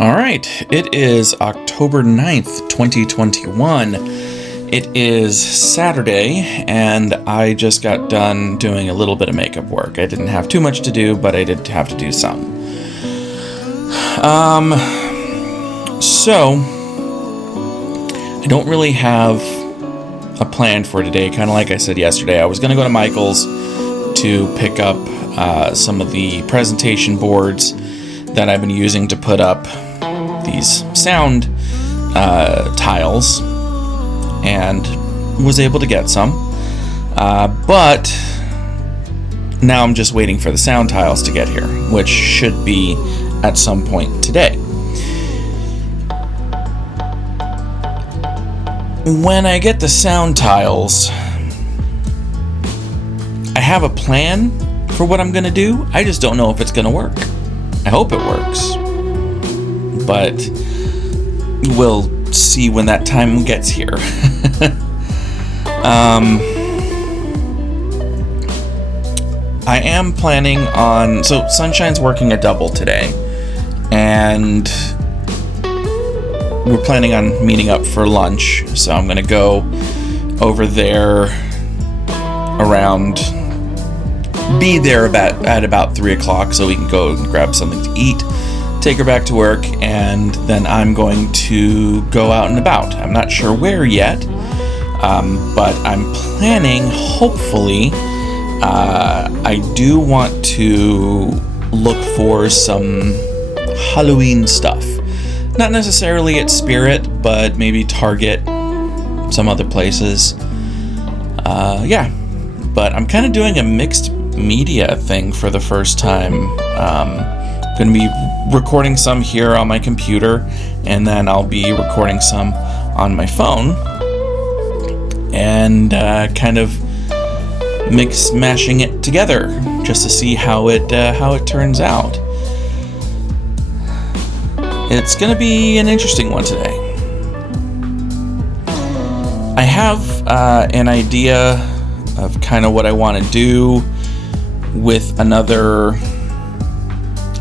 All right, it is October 9th, 2021. It is Saturday, and I just got done doing a little bit of makeup work. I didn't have too much to do, but I did have to do some. So, I don't really have a plan for today. Kind of like I said yesterday, I was going to go to Michael's to pick up some of the presentation boards that I've been using to put up these sound tiles, and was able to get some, but now I'm just waiting for the sound tiles to get here, which should be at some point today. When I get the sound tiles, I have a plan for what I'm gonna do. I just don't know if it's gonna work. I hope it works, but we'll see when that time gets here. I am planning on, so Sunshine's working a double today, and we're planning on meeting up for lunch, so I'm gonna go over there be there at about 3 o'clock so we can go and grab something to eat, take her back to work, and then I'm going to go out and about. I'm not sure where yet, but I'm planning, hopefully, I do want to look for some Halloween stuff. Not necessarily at Spirit, but maybe Target, some other places. Yeah, but I'm kind of doing a mixed media thing for the first time. Going to be recording some here on my computer, and then I'll be recording some on my phone, and kind of mashing it together just to see how it turns out. It's going to be an interesting one today. I have an idea of kind of what I want to do with another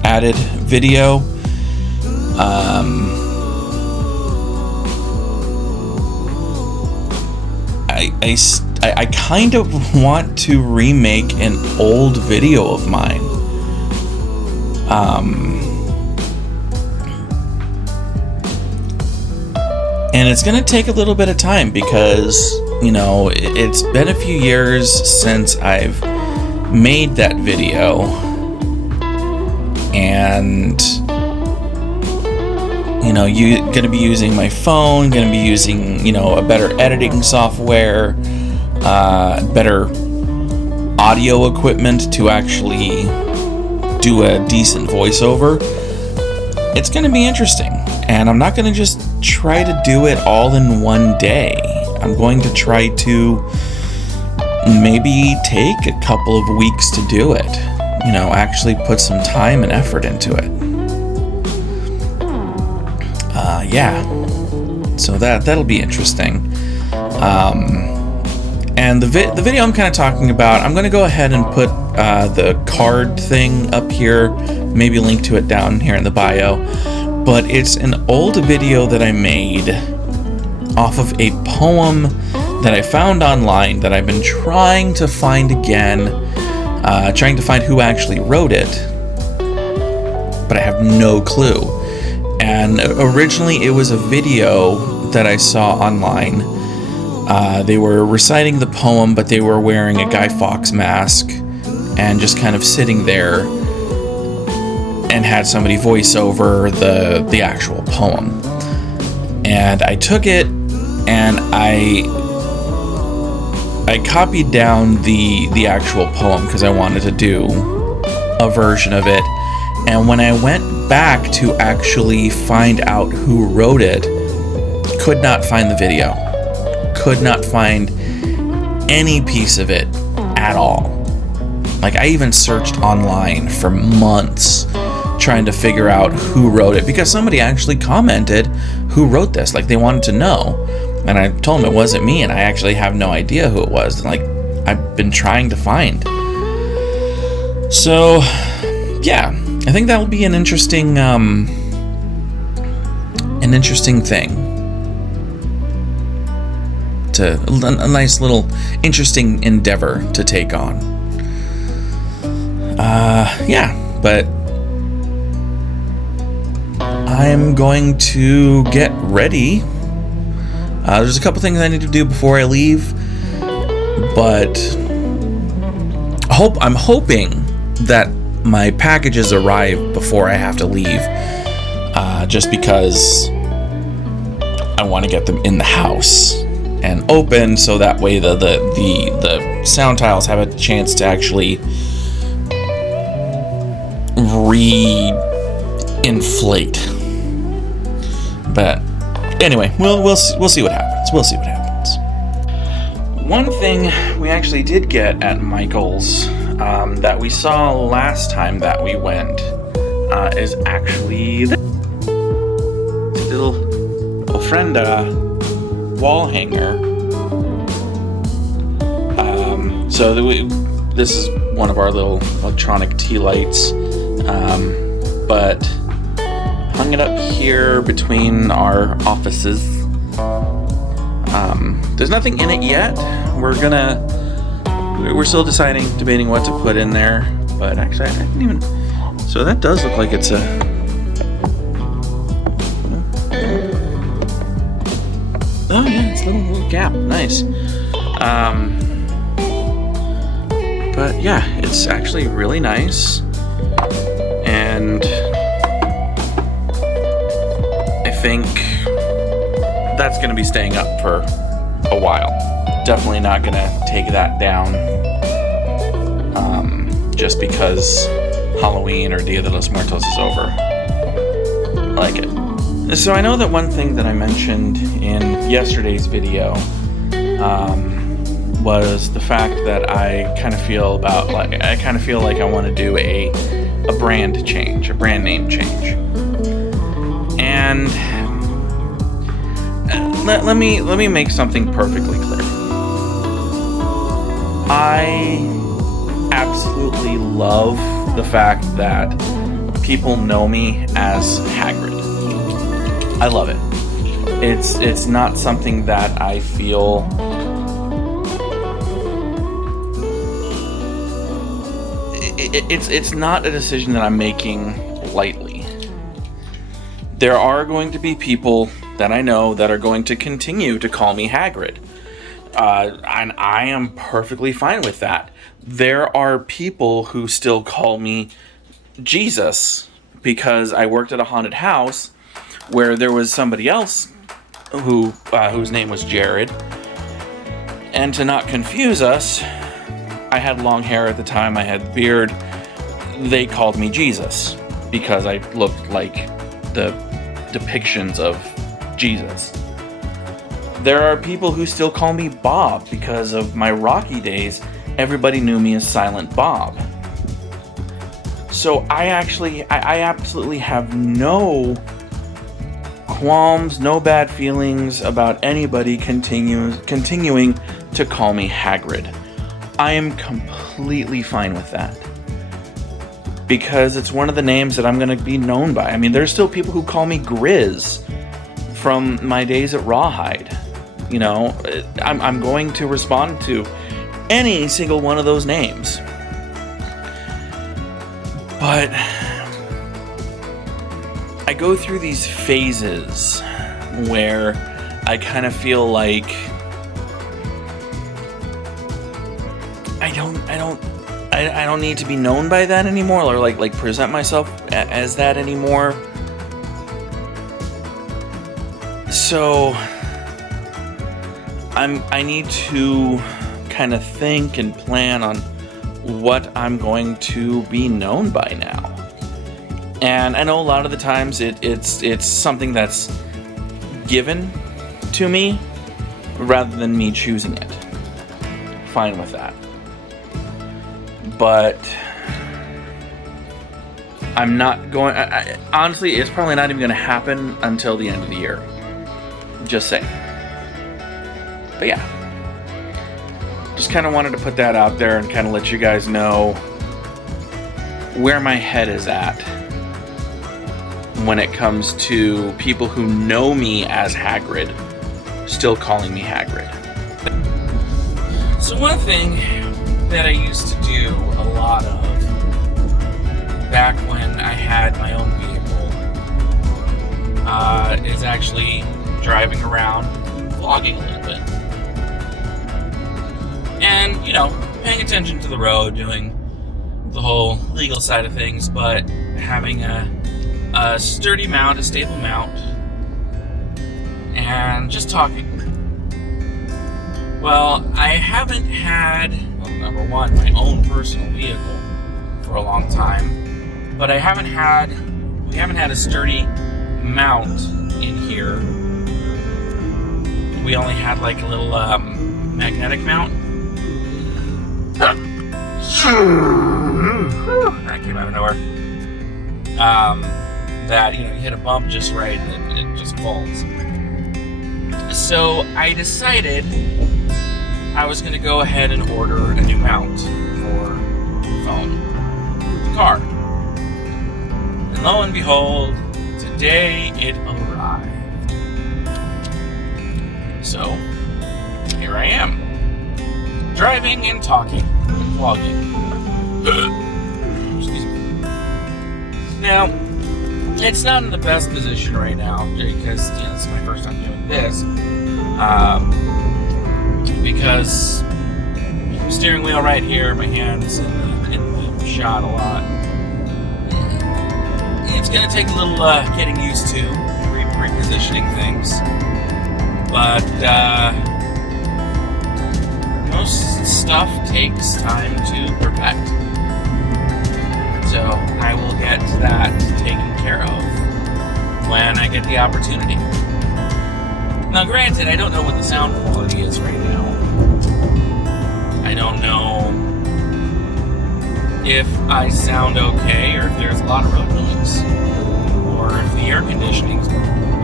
added video. I kind of want to remake an old video of mine. And it's going to take a little bit of time because, you know, it's been a few years since I've made that video, and you know, you're going to be using my phone, going to be using, you know, a better editing software, better audio equipment to actually do a decent voiceover. It's going to be interesting, and I'm not going to just try to do it all in one day. I'm going to try to maybe take a couple of weeks to do it. You know, actually put some time and effort into it. Yeah. So that'll be interesting. And the video I'm kind of talking about, I'm going to go ahead and put the card thing up here, maybe link to it down here in the bio. But it's an old video that I made off of a poem that I found online that I've been trying to find again, trying to find who actually wrote it, but I have no clue. And originally it was a video that I saw online. They were reciting the poem, but they were wearing a Guy Fawkes mask and just kind of sitting there, and had somebody voice over the actual poem. And I took it and I copied down the actual poem because I wanted to do a version of it. And when I went back to actually find out who wrote it, could not find the video. Could not find any piece of it at all. Like, I even searched online for months trying to figure out who wrote it, because somebody actually commented who wrote this. Like, they wanted to know. And I told them it wasn't me, and I actually have no idea who it was. Like, I've been trying to find. So, yeah, I think that'll be an interesting an interesting thing. It's a nice little interesting endeavor to take on. Yeah, but I'm going to get ready. There's a couple things I need to do before I leave, but I'm hoping that my packages arrive before I have to leave, just because I want to get them in the house and open, so that way the sound tiles have a chance to actually re-inflate. But anyway, we'll see what happens. We'll see what happens. One thing we actually did get at Michael's that we saw last time that we went is actually this little ofrenda wall hanger. So this is one of our little electronic tea lights, but hung it up here between our offices. There's nothing in it yet. We're still debating what to put in there, but actually I didn't even, so that does look like it's a, oh yeah, it's a little gap, nice. But yeah, it's actually really nice, and I think that's going to be staying up for a while. Definitely not going to take that down just because Halloween or Dia de los Muertos is over. I like it. So I know that one thing that I mentioned in yesterday's video was the fact that I kind of feel like I want to do a brand change, a brand name change. And let me make something perfectly clear. I absolutely love the fact that people know me as Hagrid. I love it. It's not something that I feel it's not a decision that I'm making lightly. There are going to be people that I know that are going to continue to call me Hagrid. And I am perfectly fine with that. There are people who still call me Jesus because I worked at a haunted house where there was somebody else whose name was Jared. And to not confuse us, I had long hair at the time, I had beard. They called me Jesus because I looked like the depictions of Jesus. There are people who still call me Bob because of my Rocky days. Everybody knew me as Silent Bob. So I absolutely have no qualms, no bad feelings about anybody continuing to call me Hagrid. I am completely fine with that, because it's one of the names that I'm going to be known by. I mean, there's still people who call me Grizz from my days at Rawhide. You know, I'm going to respond to any single one of those names. But I go through these phases where I kind of feel like I don't need to be known by that anymore, or like present myself as that anymore. So I need to kind of think and plan on what I'm going to be known by now. And I know a lot of the times it's something that's given to me rather than me choosing it. Fine with that. But I'm not going... honestly, it's probably not even going to happen until the end of the year. Just saying. But yeah. Just kind of wanted to put that out there and kind of let you guys know where my head is at when it comes to people who know me as Hagrid still calling me Hagrid. So one thing that I used to do a lot of back when I had my own vehicle is actually driving around, vlogging a little bit. And, you know, paying attention to the road, doing the whole legal side of things, but having a sturdy mount, a stable mount, and just talking. Well, I haven't had, well, number one, my own personal vehicle for a long time, but we haven't had a sturdy mount in here. We only had like a little magnetic mount. That came out of nowhere. That, you know, you hit a bump just right and it just falls. So I decided I was going to go ahead and order a new mount for the phone, for the car. And lo and behold, today it arrived. So here I am, driving and talking and vlogging. Excuse me. Now, it's not in the best position right now because, you know, this is my first time doing this. Because the steering wheel right here, my hands in the shot a lot. It's going to take a little getting used to, repositioning things. But most stuff takes time to perfect. So I will get that taken care of when I get the opportunity. Now granted, I don't know what the sound quality is right now. I don't know if I sound okay or if there's a lot of road noise. Or if the air conditioning's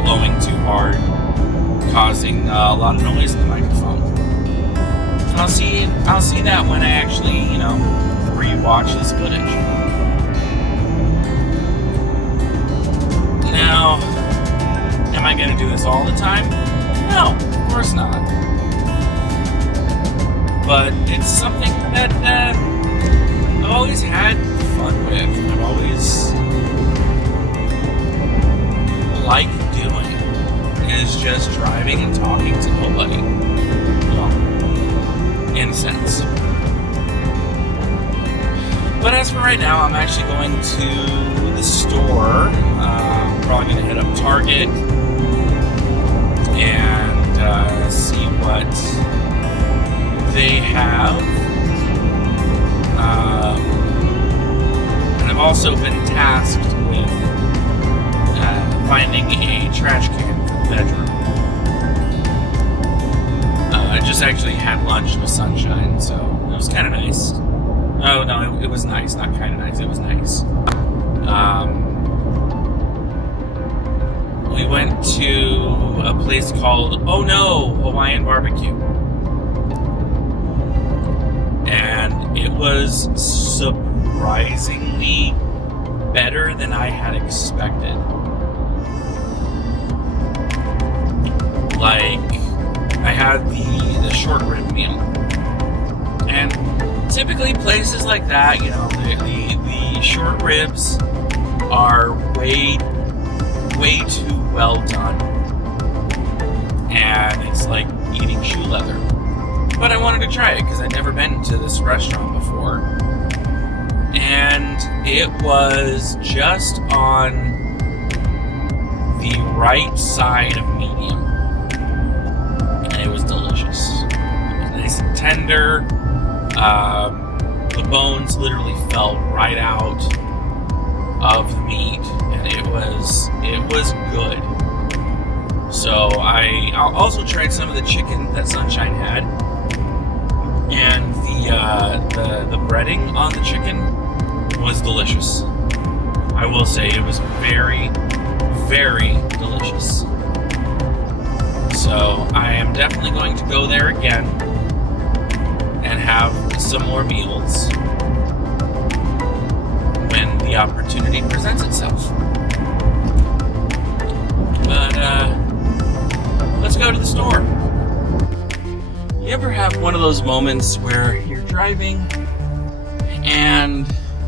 blowing too hard, causing a lot of noise in the microphone. I'll see that when I actually, you know, re-watch this footage. Now, am I going to do this all the time? No, of course not. But it's something that I've always had fun with. I've always liked doing is just driving and talking to nobody. Well, in a sense. But as for right now, I'm actually going to the store. Probably going to hit up Target and see what they have. And I've also been tasked with finding a trash can for the bedroom. I just actually had lunch with Sunshine, so it was kind of nice. Oh no, it was nice, not kind of nice, it was nice. We went to a place called Oh No Hawaiian Barbecue. And it was surprisingly better than I had expected. Like, I had the short rib meal. And typically places like that, you know, the short ribs are way too well done. And it's like eating shoe leather. But I wanted to try it because I'd never been to this restaurant before. And it was just on the right side of medium. And it was delicious. It was nice and tender. The bones literally fell right out of the meat. And it was good. So I also tried some of the chicken that Sunshine had. And the breading on the chicken was delicious. I will say it was very, very delicious. So I am definitely going to go there again and have some more meals when the opportunity presents itself. one of those moments where you're driving and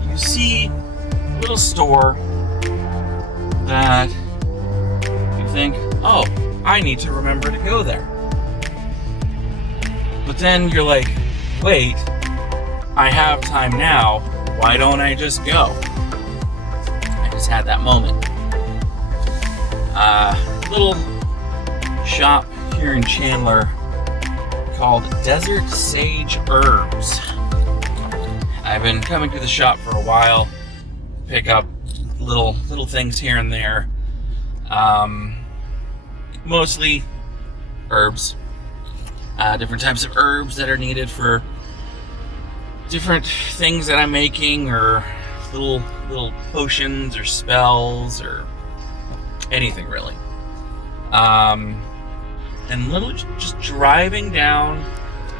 you see a little store that you think, oh, I need to remember to go there. But then you're like, wait, I have time now. Why don't I just go? I just had that moment. Little shop here in Chandler called Desert Sage Herbs. I've been coming to the shop for a while, pick up little things here and there. Mostly herbs, different types of herbs that are needed for different things that I'm making, or little potions or spells or anything really. And just driving down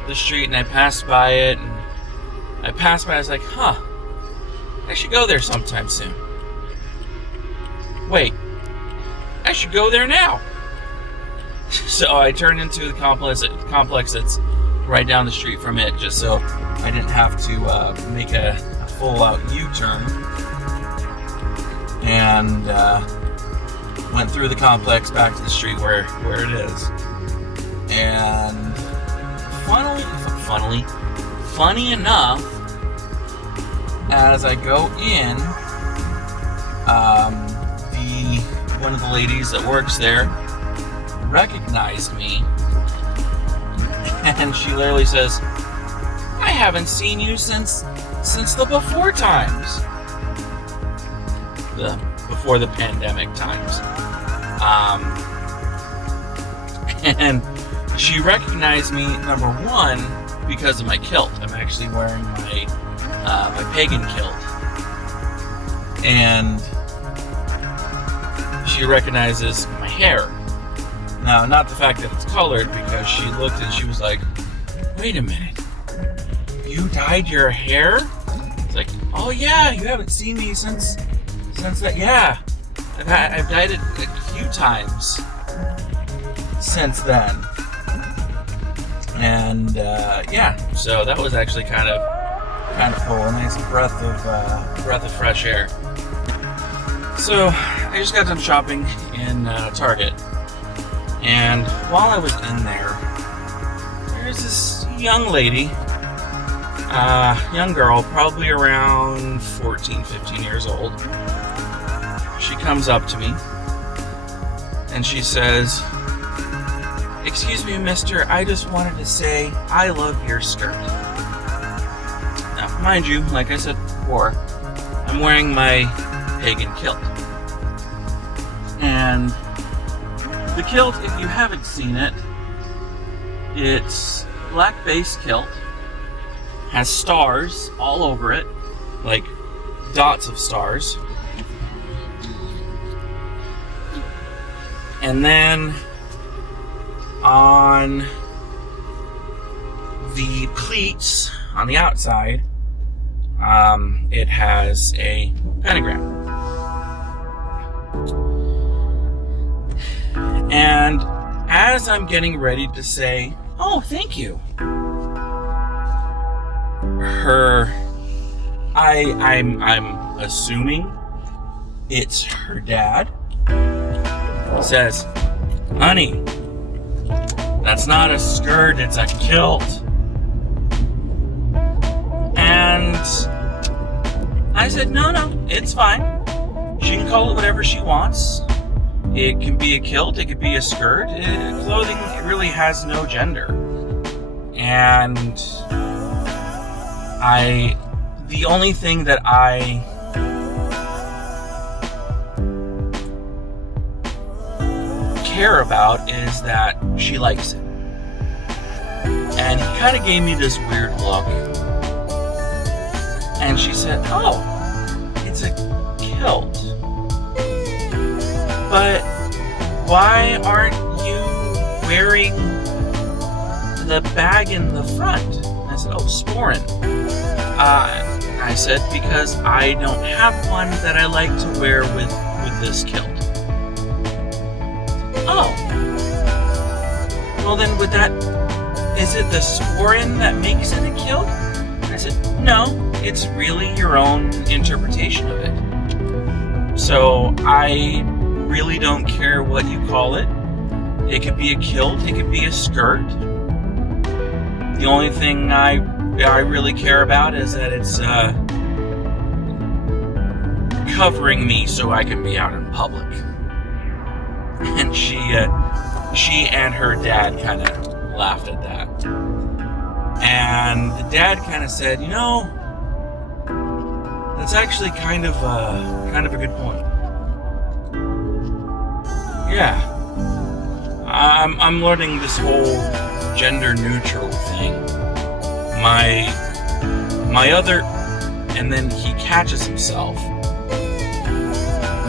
the street, and I passed by it, and I was like, I should go there sometime soon. Wait, I should go there now. So I turned into the complex that's right down the street from it, just so I didn't have to make a full-out U-turn, and went through the complex back to the street where it is. And funny enough, as I go in, one of the ladies that works there recognized me, and she literally says, I haven't seen you since the before times. Before the pandemic times. And she recognized me, number one, because of my kilt. I'm actually wearing my pagan kilt. And she recognizes my hair. Now, not the fact that it's colored, because she looked and she was like, wait a minute, you dyed your hair? It's like, oh yeah, you haven't seen me since that. Yeah, I've dyed it a few times since then. And yeah, so that was actually kind of cool. A nice breath of fresh air. So I just got done shopping in Target, and while I was in there, there's this young lady, young girl, probably around 14, 15 years old. She comes up to me and she says, excuse me, mister, I just wanted to say I love your skirt. Now, mind you, like I said before, I'm wearing my pagan kilt. And the kilt, if you haven't seen it, it's black base kilt, has stars all over it, like dots of stars. And then on the pleats on the outside, it has a pentagram. And as I'm getting ready to say, oh, thank you, I'm assuming it's her dad, says, honey, that's not a skirt, it's a kilt. And I said, no, it's fine. She can call it whatever she wants. It can be a kilt, it could be a skirt. Clothing really has no gender. And the only thing that I care about is that she likes it. And he kind of gave me this weird look. And she said, oh, it's a kilt. But why aren't you wearing the bag in the front? I said, oh, sporran. I said, because I don't have one that I like to wear with this kilt. Oh. Well, then would that is it the sporin that makes it a kilt? I said, no, it's really your own interpretation of it. So I really don't care what you call it. It could be a kilt, it could be a skirt. The only thing I really care about is that it's covering me so I can be out in public. And she and her dad kind of laughed at that. And the dad kind of said, you know, that's actually kind of a good point. Yeah. I'm learning this whole gender neutral thing. My other, and then he catches himself.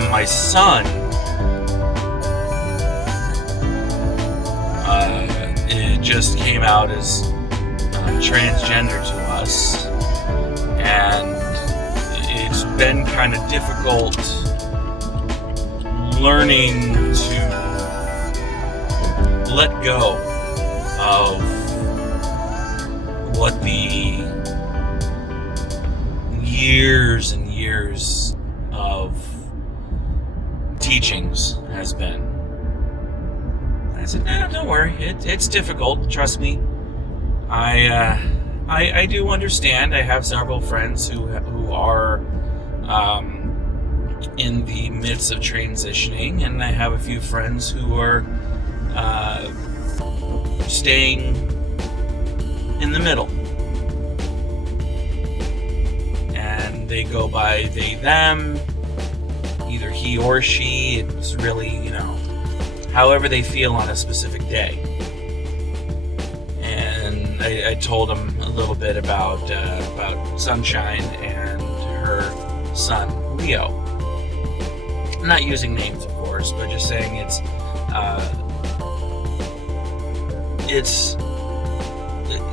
My son, it just came out as transgender to us, and it's been kind of difficult learning to let go of what the years and years of teachings has been. I said, no, don't worry. It's difficult. Trust me. I do understand. I have several friends who are in the midst of transitioning, and I have a few friends who are staying in the middle. And they go by they, them, either he or she. It's really, however they feel on a specific day. And I told them a little bit about Sunshine and her son, Leo. I'm not using names, of course, but just saying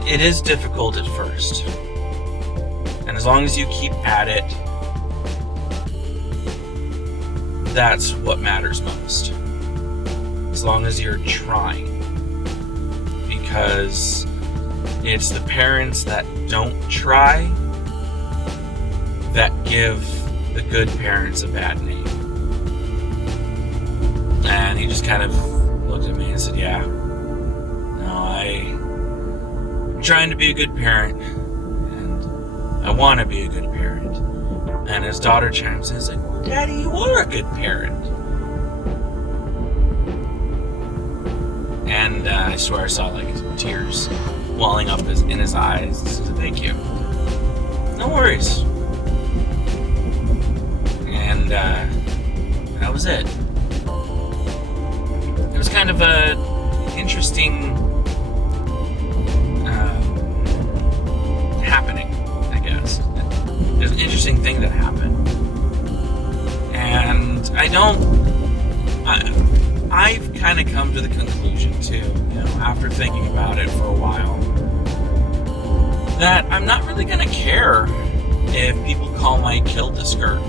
it is difficult at first. And as long as you keep at it, that's what matters most. As long as you're trying. Because it's the parents that don't try that give the good parents a bad name. And he just kind of looked at me and said, yeah, no, I'm trying to be a good parent, and I want to be a good parent. And his daughter chimes in and said, well, Daddy, you are a good parent. And I swear I saw tears welling up in his eyes. He said, thank you. No worries. And that was it. It was kind of a interesting happening, I guess. It was an interesting thing that happened. And I've kind of come to the conclusion too, after thinking about it for a while, that I'm not really going to care if people call my kilt a skirt.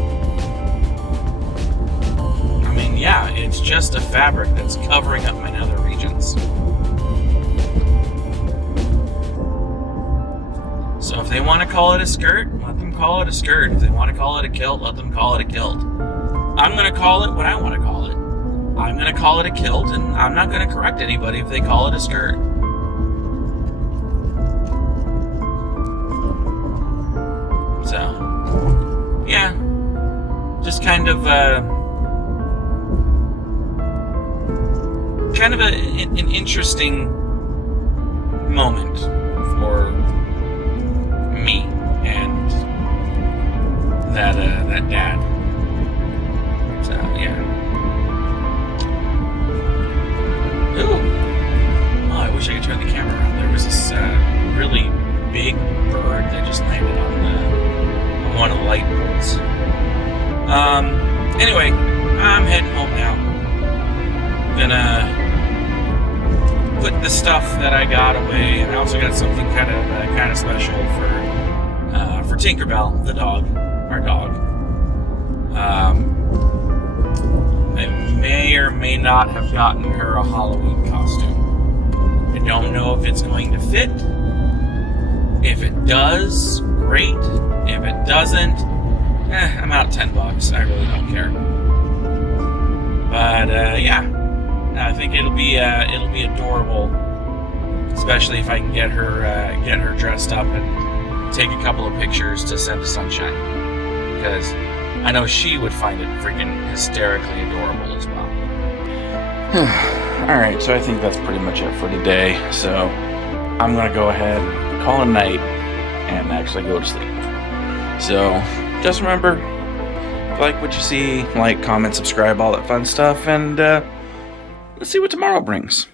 I mean, yeah, it's just a fabric that's covering up my nether regions. So if they want to call it a skirt, let them call it a skirt. If they want to call it a kilt, let them call it a kilt. I'm going to call it what I want to call it. I'm going to call it a kilt, and I'm not going to correct anybody if they call it a skirt. So, yeah, just kind of an interesting moment for me and that dad. So, yeah. Ooh. Oh, I wish I could turn the camera around. There was this really big bird that just landed on one of the light poles. Anyway, I'm heading home now. I'm gonna put the stuff that I got away, and I also got something kind of special for Tinkerbell, the dog, our dog. I may or may not have gotten her a Halloween costume. I don't know if it's going to fit. If it does, great. If it doesn't, I'm out $10. I really don't care. But yeah, I think it'll be adorable, especially if I can get her dressed up and take a couple of pictures to send to Sunshine, because I know she would find it freaking hysterically adorable as well. Alright, so I think that's pretty much it for today. So I'm going to go ahead and call it a night and actually go to sleep. So just remember, if you like what you see, like, comment, subscribe, all that fun stuff, and let's see what tomorrow brings.